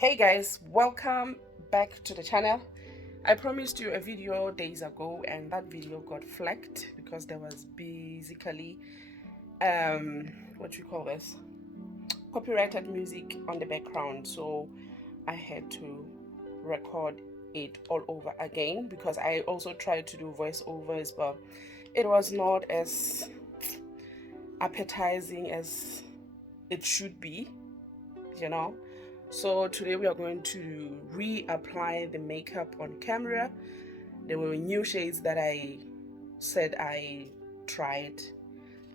Hey guys, welcome back to the channel. I promised you a video days ago and that video got flagged because there was basically what you call this, copyrighted music on the background, so I had to record it all over again because I also tried to do voiceovers, but it was not as appetizing as it should be, you know. So today we are going to reapply the makeup on camera. There were new shades that I said I tried.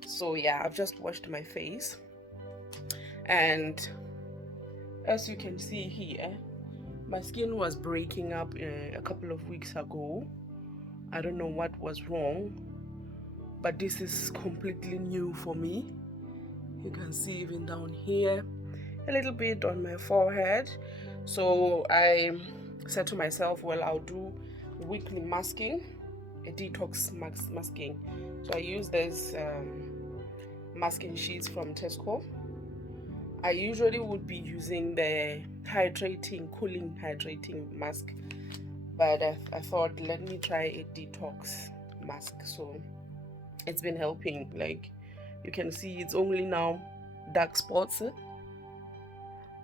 So yeah, I've just washed my face, and as you can see here, my skin was breaking up a couple of weeks ago. I don't know what was wrong, but this is completely new for me. You can see even down here, a little bit on my forehead. So I said to myself, well, I'll do weekly masking, a detox masking. So I use this masking sheets from Tesco. I usually would be using the cooling hydrating mask, but I thought, let me try a detox mask. So it's been helping. Like you can see, it's only now dark spots.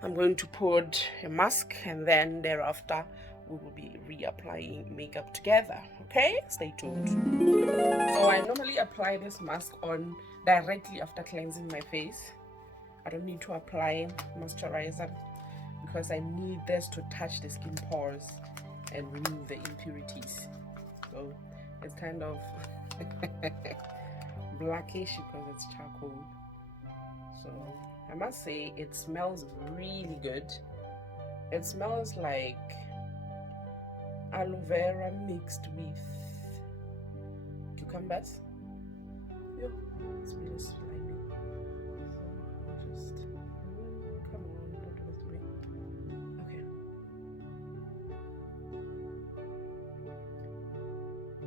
I'm going to put a mask and then thereafter we will be reapplying makeup together. Okay, stay tuned. So I normally apply this mask on directly after cleansing my face. I don't need to apply moisturizer because I need this to touch the skin pores and remove the impurities. So it's kind of blackish because it's charcoal. So I must say it smells really good. It smells like aloe vera mixed with cucumbers. Yeah, it's really slimy. So just come on, don't do this to me. Okay.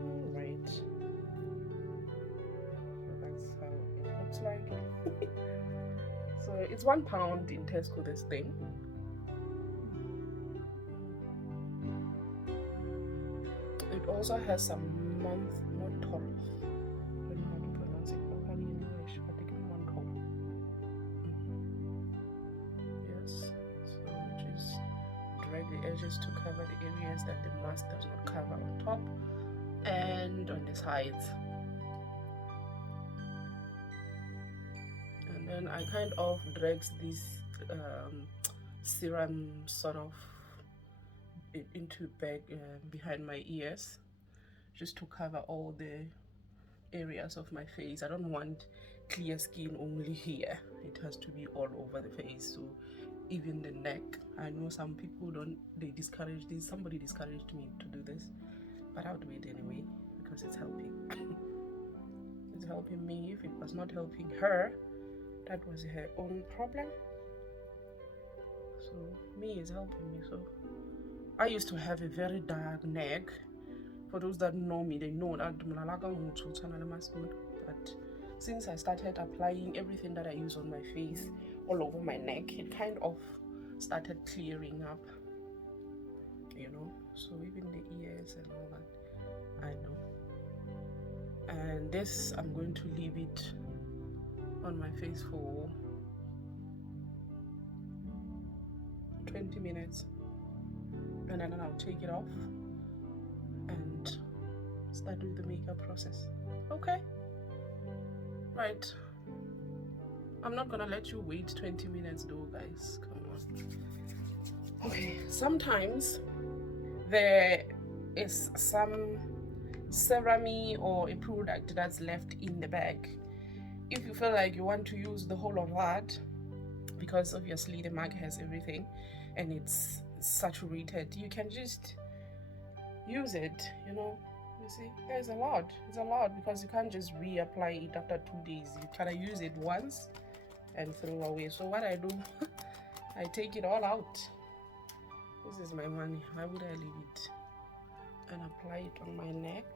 Alright. So that's how it looks like. So it's £1 in Tesco, this thing. It also has some menthol. I don't know how to pronounce it properly in English, but they give menthol. Yes. So just drag the edges to cover the areas that the mask does not cover on top and on the sides. And then I kind of drags this serum sort of into back behind my ears, just to cover all the areas of my face. I don't want clear skin only here, it has to be all over the face. So even the neck, I know some people they discourage this. Somebody discouraged me to do this, but I'll do it anyway because it's helping. It's helping me. If it was not helping her, that was her own problem. So me is helping me. So I used to have a very dark neck. For those that know me, they know that, but since I started applying everything that I use on my face all over my neck, it kind of started clearing up, you know. So even the ears and all that, I know. And this, I'm going to leave it on my face for 20 minutes and then I'll take it off and start doing the makeup process. Okay, right, I'm not gonna let you wait 20 minutes though, guys, come on. Okay, sometimes there is some serum or a product that's left in the bag. If you feel like you want to use the whole of that, because obviously the mug has everything and it's saturated, you can just use it, you know. You see, there's a lot. It's a lot because you can't just reapply it after 2 days. You kind of use it once and throw away. So what I do, I take it all out. This is my money. Why would I leave it? And apply it on my neck,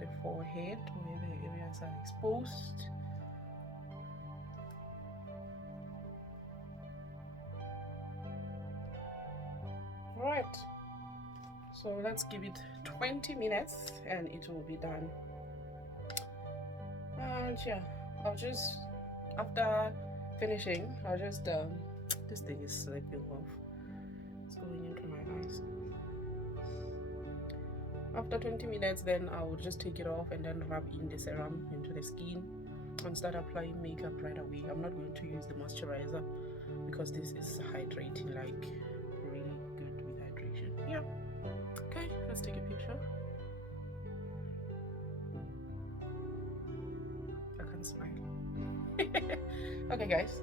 the forehead, where the areas are exposed. right, so let's give it 20 minutes and it will be done. And yeah, I'll just, after finishing, I'll just this thing is slipping off, it's going into my eyes. After 20 minutes, then I will just take it off and then rub in the serum into the skin and start applying makeup right away. I'm not going to use the moisturizer because this is hydrating, like really good with hydration. Yeah, okay, let's take a picture. I can't smile. Okay guys,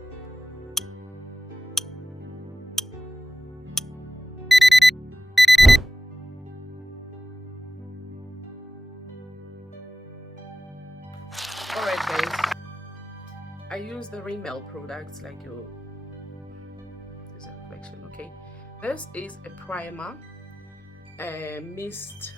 alright guys, I use the Rimmel products, like your, there's a reflection. Okay, this is a primer, a mist,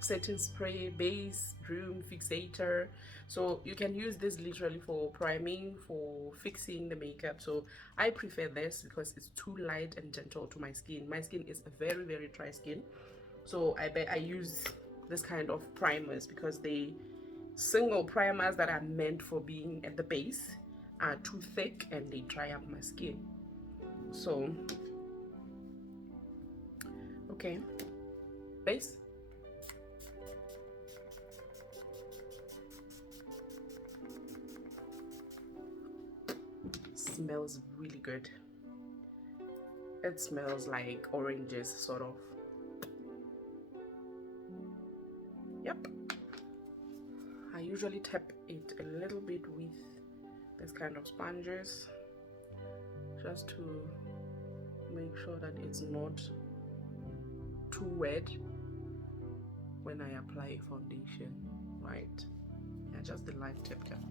setting spray, base, broom, fixator. So you can use this literally for priming, for fixing the makeup. So I prefer this because it's too light and gentle to my skin. My skin is a very, very dry skin, so I use this kind of primers because they single primers that are meant for being at the base are too thick and they dry up my skin. So okay, base. Smells really good. It smells like oranges, sort of. Yep. I usually tap it a little bit with this kind of sponges just to make sure that it's not too wet when I apply foundation, right? Yeah, just the light tap tap.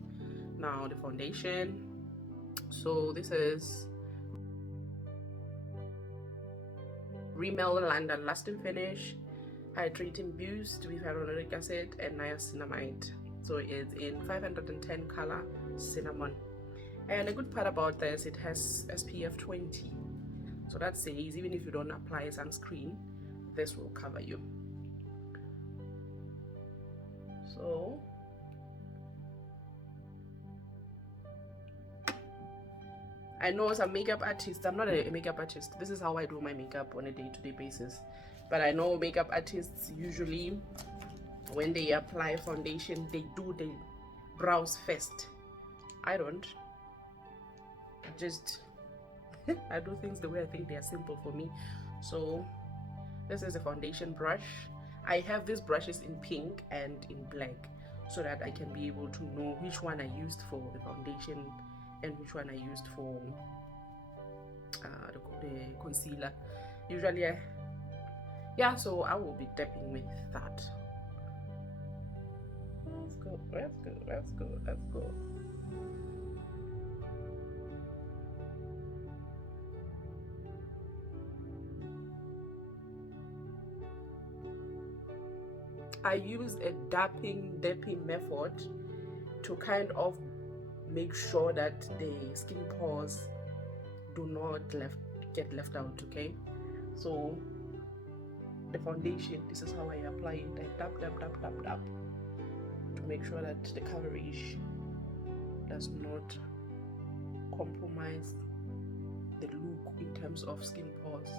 Now the foundation. So this is Rimmel London Lasting Finish Hydrating Boost with hyaluronic acid and niacinamide. So it's in 510 color cinnamon. And a good part about this, it has SPF 20. So that says even if you don't apply sunscreen, this will cover you. So I know some makeup artists, I'm not a makeup artist, this is how I do my makeup on a day-to-day basis, but I know makeup artists usually when they apply foundation they do the brows first. I don't. I just I do things the way I think they are simple for me. So this is a foundation brush. I have these brushes in pink and in black so that I can be able to know which one I used for the foundation and which one I used for the concealer. Usually yeah, so I will be tapping with that. Let's go. I use a dipping method to kind of make sure that the skin pores do not get left out. Okay, so the foundation, this is how I apply it. I tap to make sure that the coverage does not compromise the look in terms of skin pores,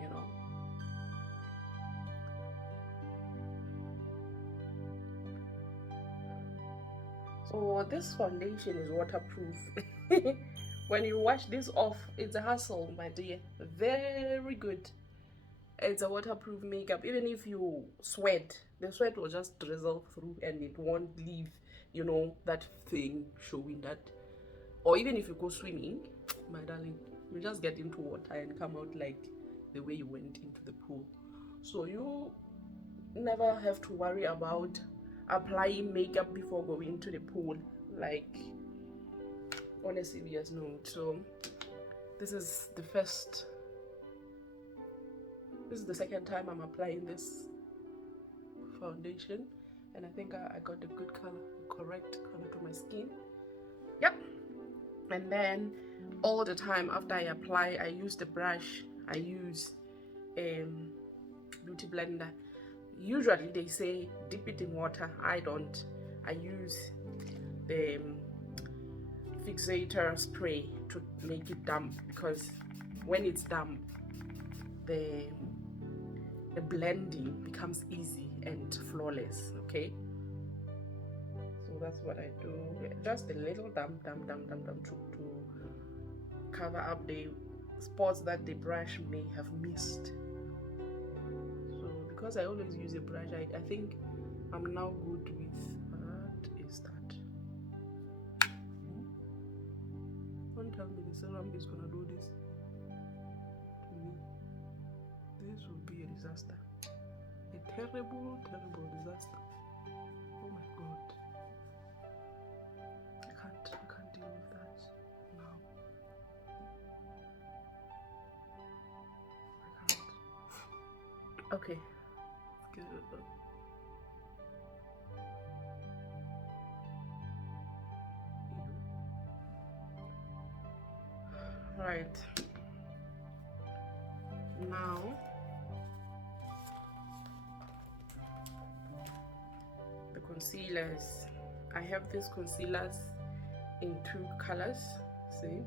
you know. So this foundation is waterproof. When you wash this off, it's a hassle, my dear. Very good. It's a waterproof makeup. Even if you sweat, the sweat will just drizzle through and it won't leave, you know, that thing showing that. Or even if you go swimming, my darling, you just get into water and come out like the way you went into the pool. So you never have to worry about applying makeup before going to the pool, like on a serious note. So this is the second time I'm applying this foundation, and I think I got the good color, correct color to my skin. Yep. And then all the time after I apply, I use the brush. I use beauty blender. Usually they say dip it in water. I don't. I use the fixator spray to make it damp, because when it's damp, the blending becomes easy and flawless. Okay, so that's what I do. Just a little damp to cover up the spots that the brush may have missed. So because I always use a brush, I think I'm now good with what is that. Don't tell me the serum is gonna do this to me. This will be a disaster. A terrible disaster. Oh my god. I can't deal with that now. I can't. Okay. Let's get it done. Right. Now the concealers. I have these concealers in 2 colors. See?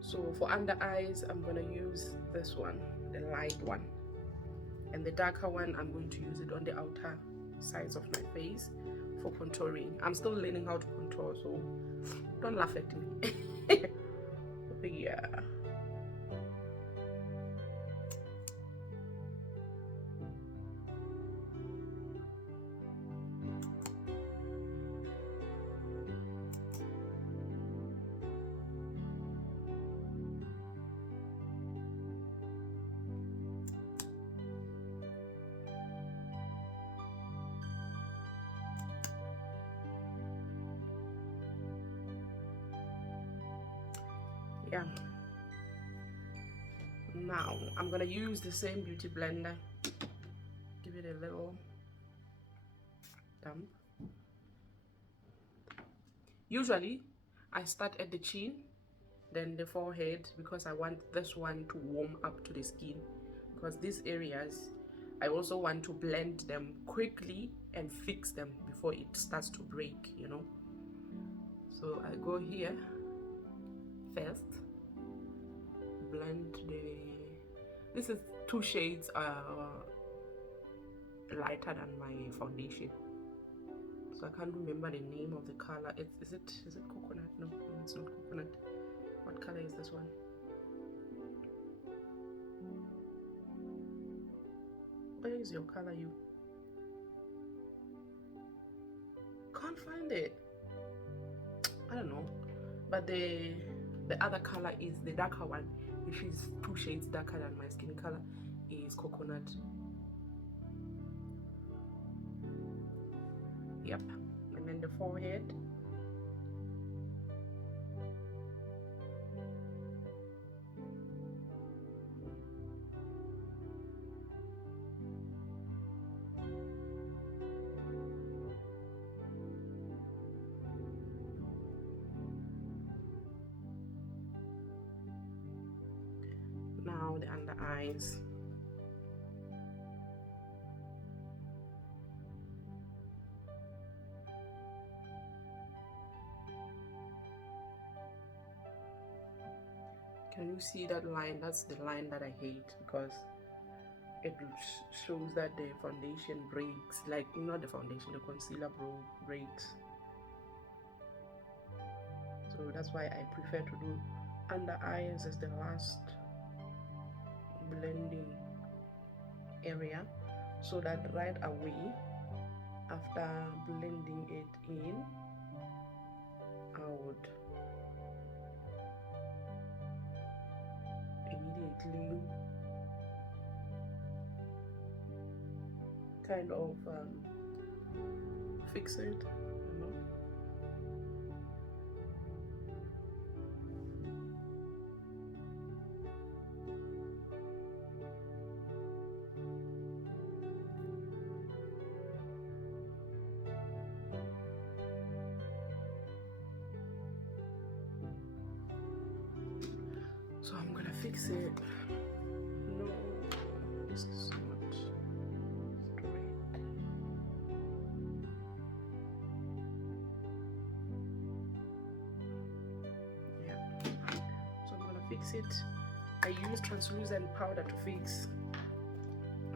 So for under eyes, I'm gonna use this one, the light one, and the darker one I'm going to use it on the outer sides of my face for contouring. I'm still learning how to contour, so don't laugh at me. Yeah. Yeah. Now I'm gonna use the same beauty blender, give it a little damp. Usually I start at the chin, then the forehead, because I want this one to warm up to the skin, because these areas I also want to blend them quickly and fix them before it starts to break, you know. So I go here first, blend this is 2 shades lighter than my foundation, so I can't remember the name of the color. Is it coconut? No, it's not coconut. What color is this one? Where is your color? You can't find it. I don't know, but the other color is the darker one, which is 2 shades darker than my skin color, is coconut. Yep. And then the forehead. Now the under eyes. Can you see that line? That's the line that I hate, because it shows that the foundation breaks. Like, not the foundation, the concealer breaks. So that's why I prefer to do under eyes as the last blending area, so that right away after blending it in, I would immediately kind of fix it, you know. fix it. No, this is not straight. Yeah, so I'm gonna fix it. I use translucent powder to fix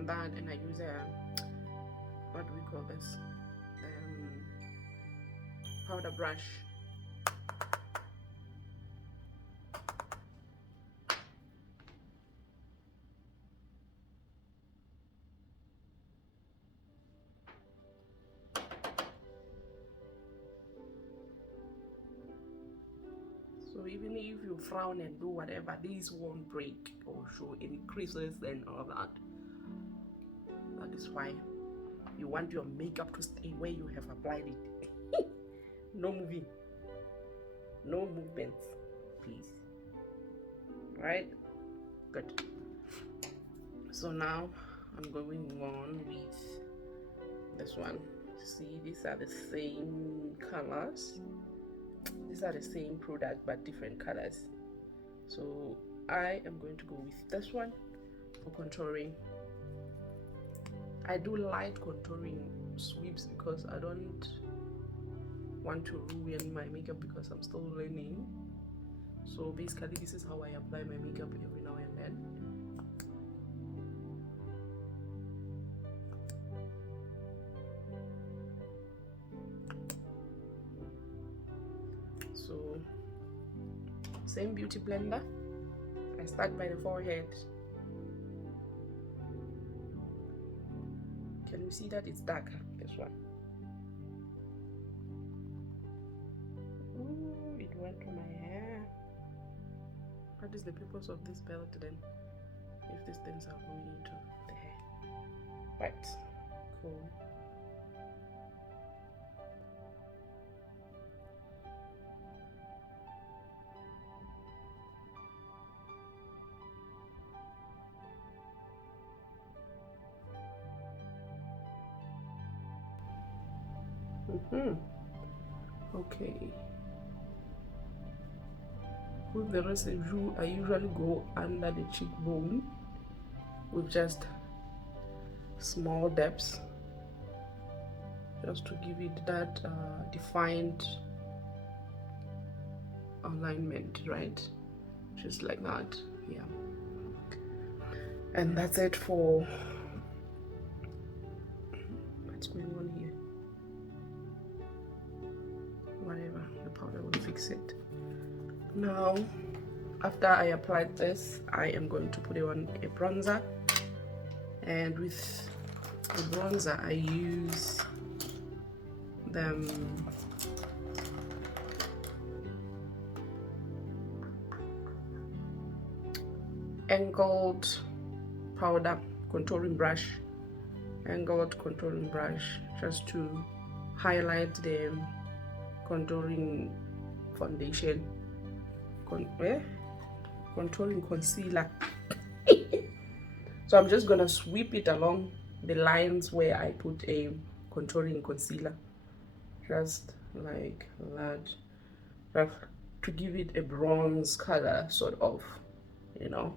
that, and I use a, what do we call this, powder brush. So even if you frown and do whatever, these won't break or show any creases and all that. That is why you want your makeup to stay where you have applied it. No moving, no movements, please. Right? Good. So now I'm going on with this one. See, these are the same colors. These are the same product but different colors. So I am going to go with this one for contouring. I do light contouring sweeps because I don't want to ruin my makeup because I'm still learning. So basically this is how I apply my makeup every now and then. So same beauty blender. I start by the forehead. Can you see that it's darker, this one? Ooh, it went to my hair. What is the purpose of this belt then, if these things are going into the hair? Right, cool. Okay. With the residue, I usually go under the cheekbone with just small dabs, just to give it that defined alignment, right? Just like that, yeah. And that's it for what's going on here. Whatever, the powder will fix it. Now, after I applied this, I am going to put on a bronzer, and with the bronzer I use the angled powder contouring brush, just to highlight the contouring foundation, contouring concealer. So I'm just gonna sweep it along the lines where I put a contouring concealer, just like that, to give it a bronze color, sort of, you know.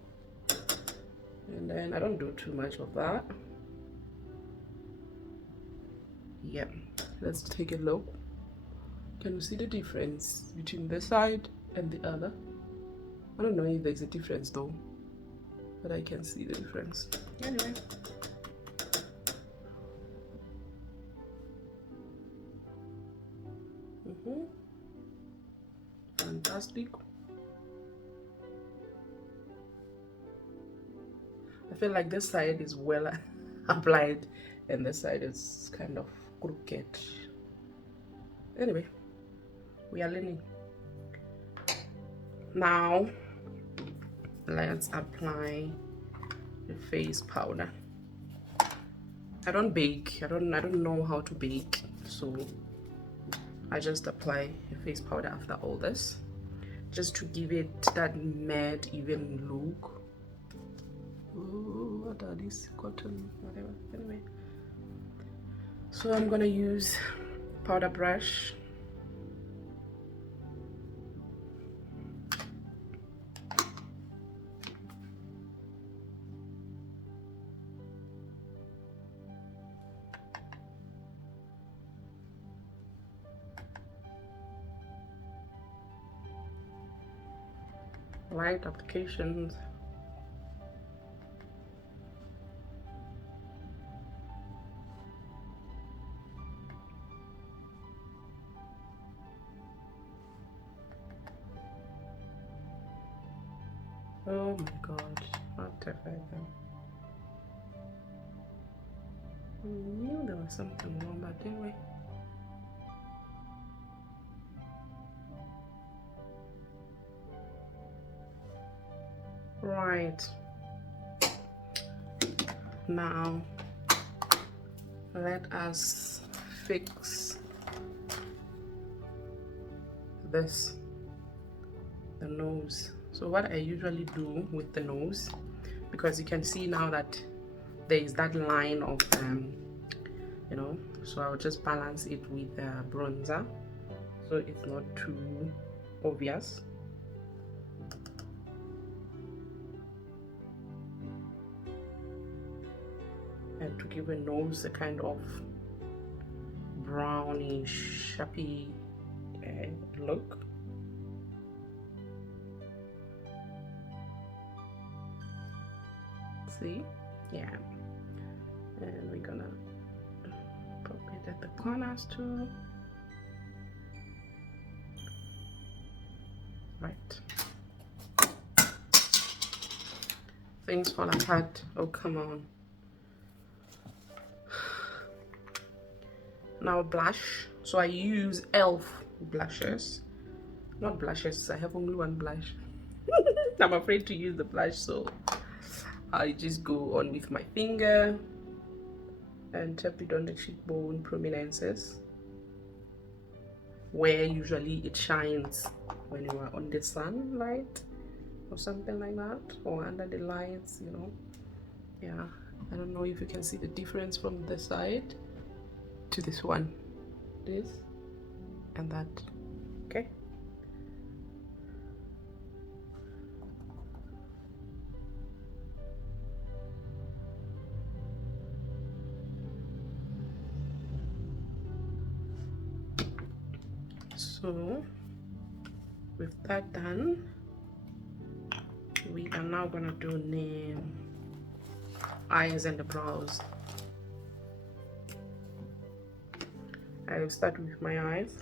And then I don't do too much of that. Yeah, let's take a look. Can you see the difference between this side and the other? I don't know if there's a difference though, but I can see the difference. Anyway. Fantastic. I feel like this side is well applied and this side is kind of crooked. Anyway, we are learning. Now let's apply the face powder. I don't bake. I don't know how to bake, so I just apply the face powder after all this, just to give it that matte even look. Ooh, what are these? Cotton, whatever. Anyway, so I'm gonna use powder brush. light applications. Oh my god, what have I done? I knew there was something wrong, but anyway. Right. Now, let us fix this, the nose. So what I usually do with the nose, because you can see now that there is that line of you know, so I'll just balance it with bronzer so it's not too obvious. And to give a nose a kind of brownish, sharpy look. See? Yeah. And we're gonna pop it at the corners too. Right. Things fall apart. Oh, come on. Now blush. So I use e.l.f. blushes. Not blushes, I have only one blush. I'm afraid to use the blush, so I just go on with my finger and tap it on the cheekbone prominences, where usually it shines when you are on the sunlight or something like that, or under the lights, you know. Yeah, I don't know if you can see the difference from this side to this one, this and that. Okay. So with that done, we are now gonna do the eyes and the brows. I'll start with my eyes.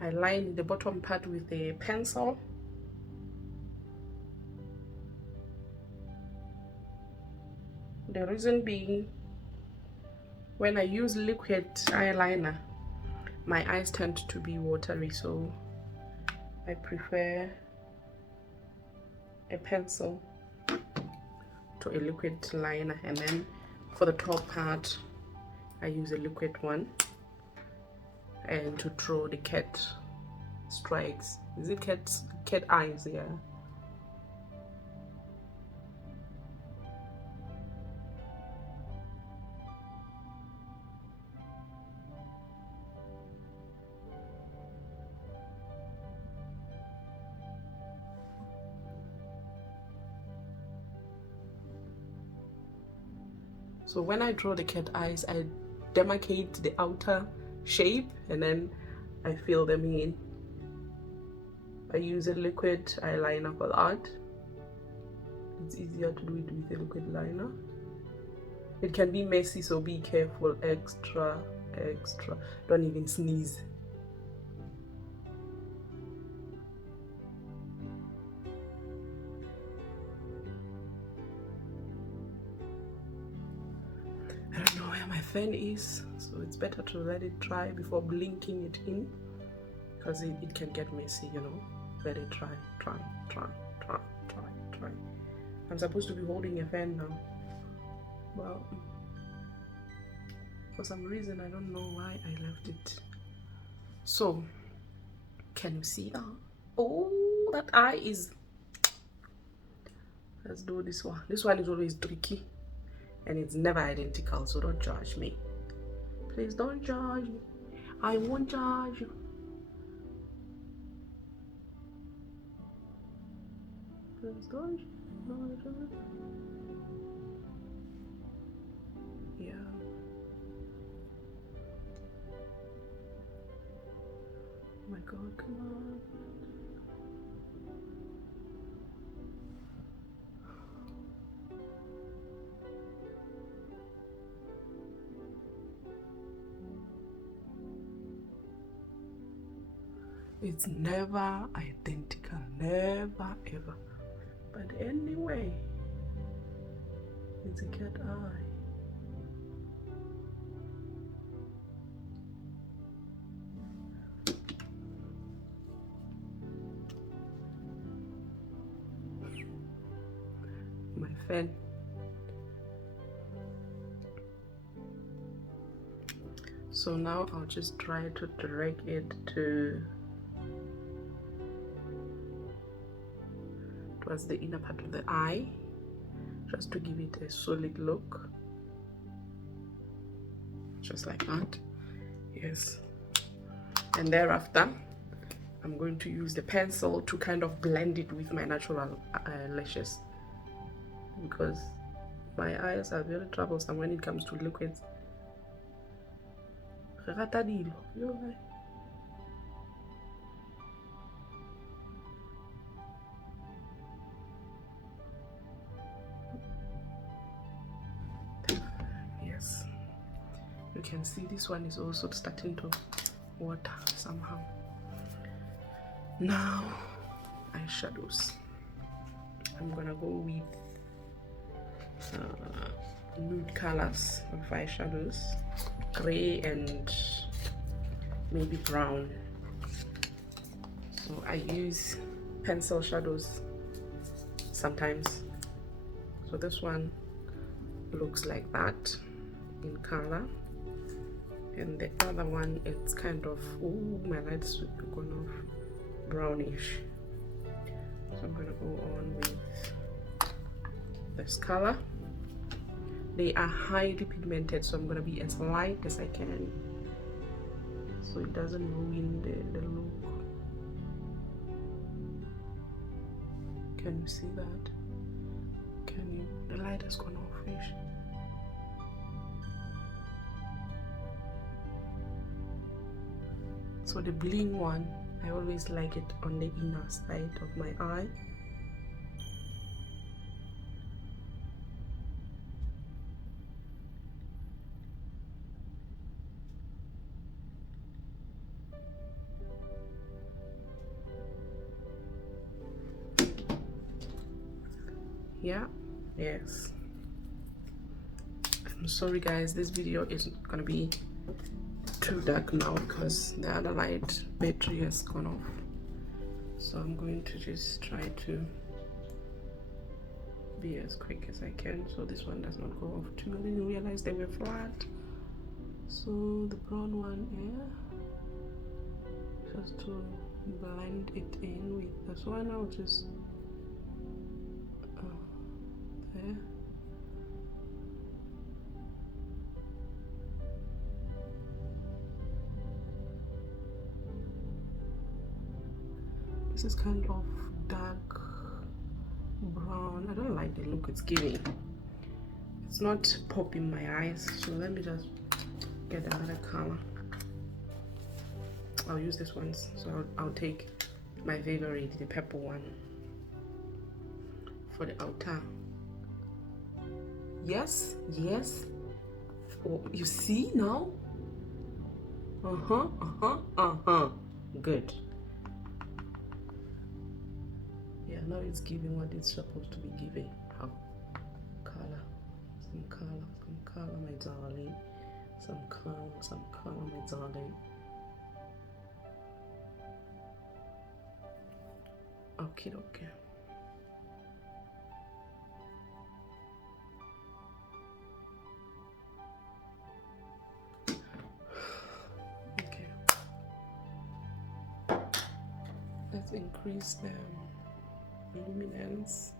I line the bottom part with a pencil. The reason being, when I use liquid eyeliner, my eyes tend to be watery, so I prefer a pencil to a liquid liner. And then for the top part, I use a liquid one, and to draw the cat strikes. Is it cat eyes? Yeah. So when I draw the cat eyes, I demarcate the outer shape and then I fill them in. I use a liquid eyeliner for that. It's easier to do it with a liquid liner. It can be messy, so be careful. Extra. Don't even sneeze. I don't know where my fan is, so it's better to let it dry before blinking it in, because it can get messy, you know. Let it dry. I'm supposed to be holding a fan now. Well, for some reason, I don't know why I left it. So, can you see that? Oh, that eye is... Let's do this one. This one is always tricky. And it's never identical, so don't judge me. Please don't judge me. I won't judge you. Please don't judge me. God, come on. It's never identical, never ever. But anyway, it's a cat eye. My fan. So now I'll just try to direct it towards the inner part of the eye, just to give it a solid look, just like that. Yes. And thereafter I'm going to use the pencil to kind of blend it with my natural lashes, because my eyes are very troublesome when it comes to liquids. Yes, you can see this one is also starting to water somehow. Now eyeshadows. I'm gonna go with nude colors of eyeshadows, gray and maybe brown. So I use pencil shadows sometimes. So this one looks like that in color, and the other one, it's kind of, oh, my lights should be gone off, brownish. So I'm gonna go on with this color. They are highly pigmented, so I'm gonna be as light as I can, so it doesn't ruin the look. Can you see that? Can you? The light has gone off, fish. So the bling one, I always like it on the inner side of my eye. Yeah, yes. I'm sorry guys, this video is gonna be too dark now because the other light battery has gone off. So I'm going to just try to be as quick as I can so this one does not go off too. I didn't realize they were flat. So the brown one, yeah, just to blend it in with this one, I'll just there. This is kind of dark brown. I don't like the look it's giving. It's not popping my eyes, so let me just get another color. I'll use this one, so I'll take my favorite, the purple one, for the outer. Yes, yes. Oh, you see now? Good. Yeah, now it's giving what it's supposed to be giving. How? Color. Some color, my darling. Some color, my darling. Okay, okay. Okay. Let's increase the luminance.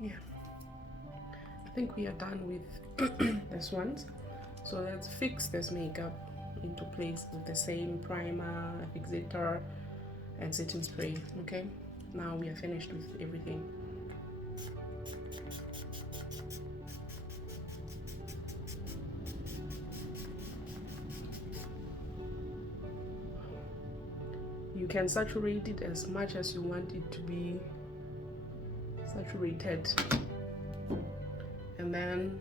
Yeah, I think we are done with this one. So let's fix this makeup into place with the same primer, fixator, and setting spray. Okay, now we are finished with everything. can saturate it as much as you want it to be saturated, and then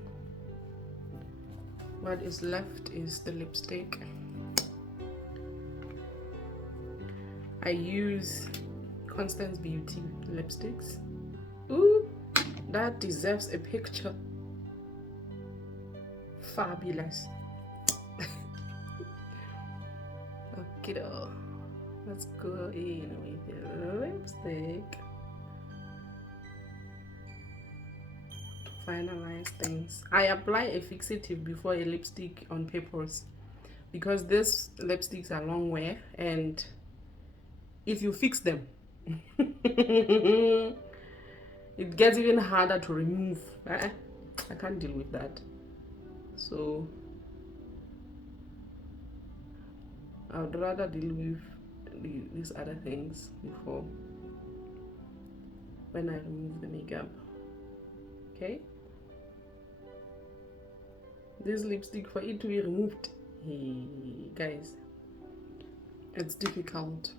what is left is the lipstick. I use Constance Beauty lipsticks. Ooh, that deserves a picture. Fabulous. Okay, let's go in with the lipstick to finalize things. I apply a fixative before a lipstick on papers because these lipsticks are long wear, and if you fix them it gets even harder to remove. I can't deal with that, so I would rather deal with these other things before when I remove the makeup. Okay, this lipstick, for it to be removed, hey guys, it's difficult.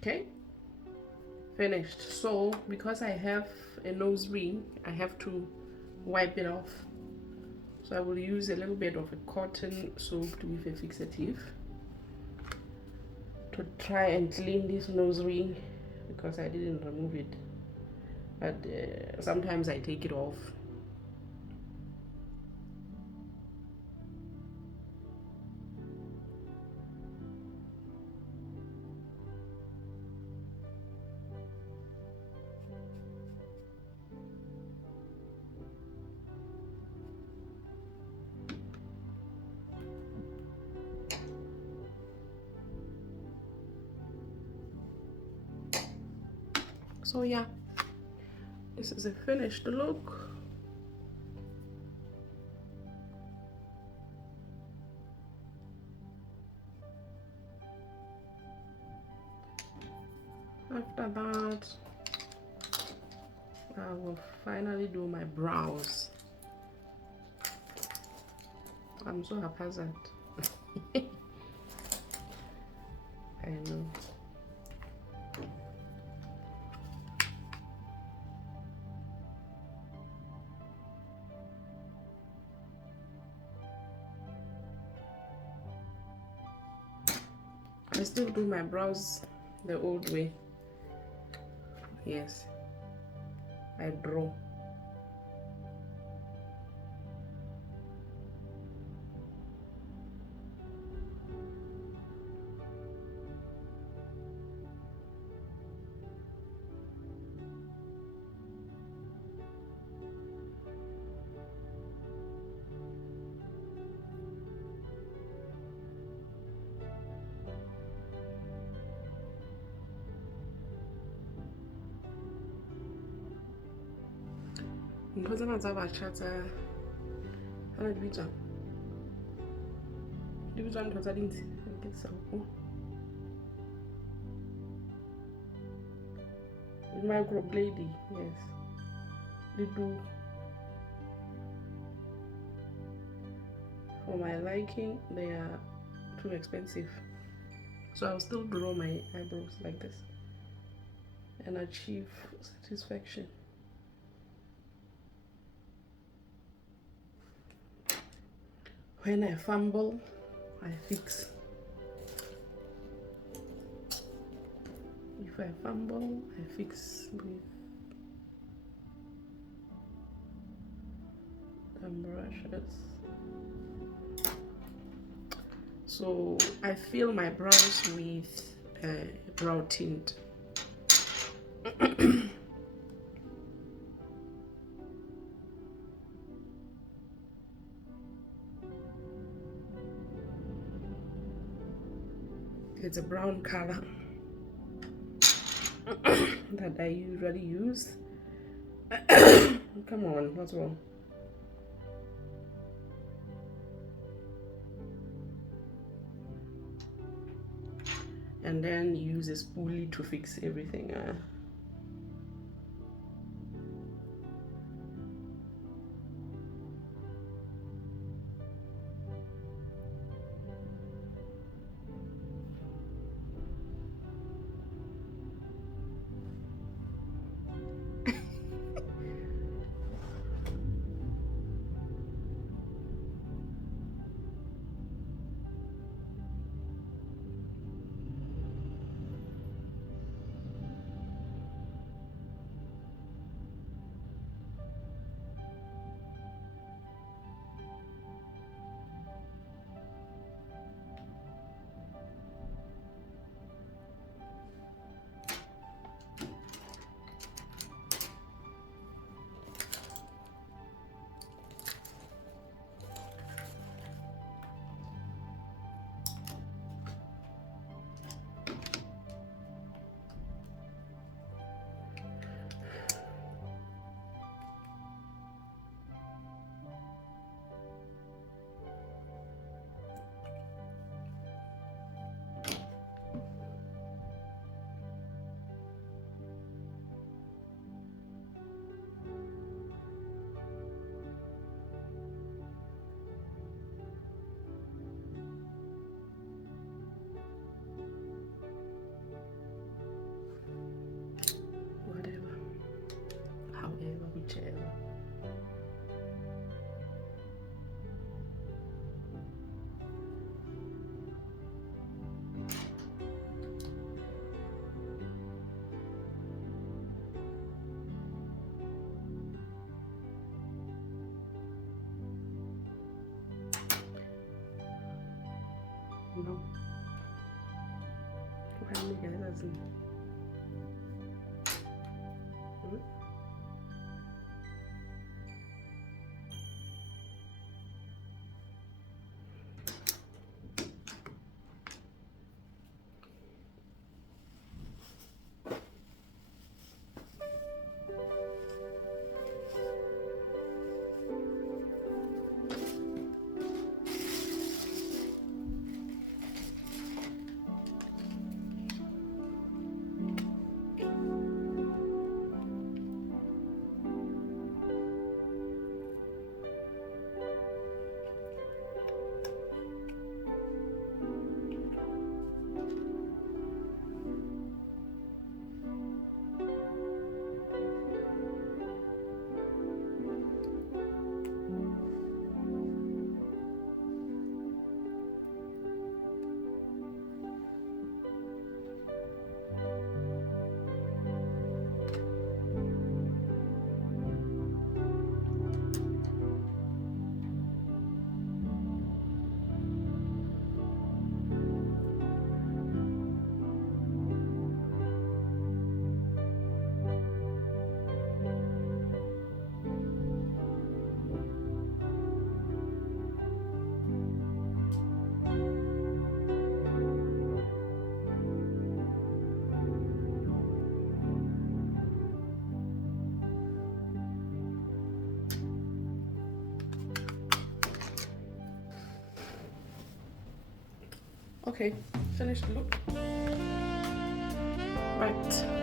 Okay, finished. So because I have a nose ring, I have to wipe it off, so I will use a little bit of a cotton soaked with a fixative to try and clean this nose ring because I didn't remove it, but sometimes I take it off. So yeah, this is a finished look. After that, I will finally do my brows. I'm so haphazard. I know. I still do my brows the old way. Yes, I draw. Because I'm about chat, I don't do it. Do it on because I didn't get so. Microblading, yes. They do. For my liking, they are too expensive. So I'll still draw my eyebrows like this and achieve satisfaction. When I fumble, I fix. If I fumble, I fix with the brushes. So I fill my brows with brow tint. It's a brown color that I usually use. Come on, what's wrong? And then use a spoolie to fix everything. detail. No. Okay, finished look. Right.